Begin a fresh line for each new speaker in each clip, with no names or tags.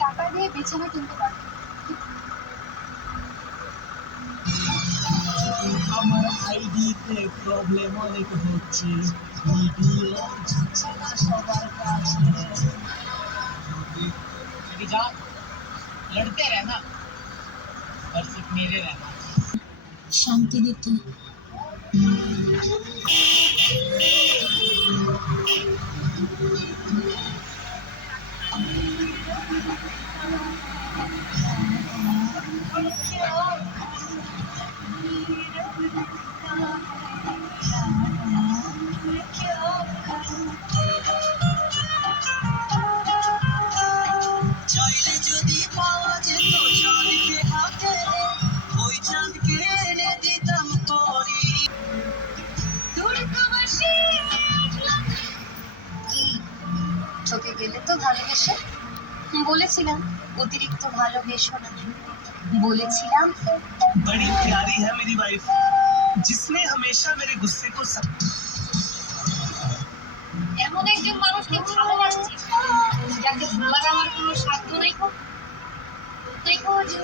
টাকা দিয়ে বিছানা কিনতে পারবে
আমার আইডিতে প্রবলেম অনেক হচ্ছে ভিডিও যাচ্ছে না সবার কাছে
लेके जाओ लड़ते रहना और सिर्फ मेरे रहना
শান্তি দিতে ঠকে গেলে তো ভালোবেসে বলেছিলাম অতিরিক্ত ভালোবেসো না বলেছিলাম
बड़ी प्यारी है मेरी वाइफ जिसने हमेशा मेरे गुस्से को सम...
এমন একজন মানুষকে ভালোবাসছি যাকে ভোলার আমার কোনো সাধ্য নাই কো নাই কো যে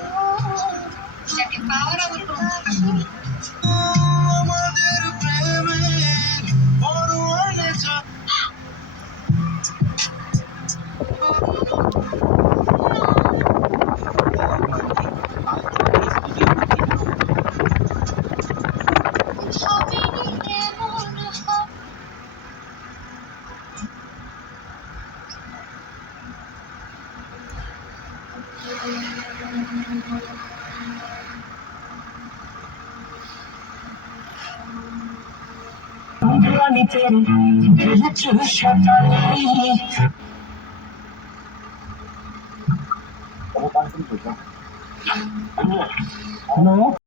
যাকে পাওয়ার আমার কোনো সাধ্য নেই
প্রাণীদের বেড়েছে সাঁতারি
হ্যালো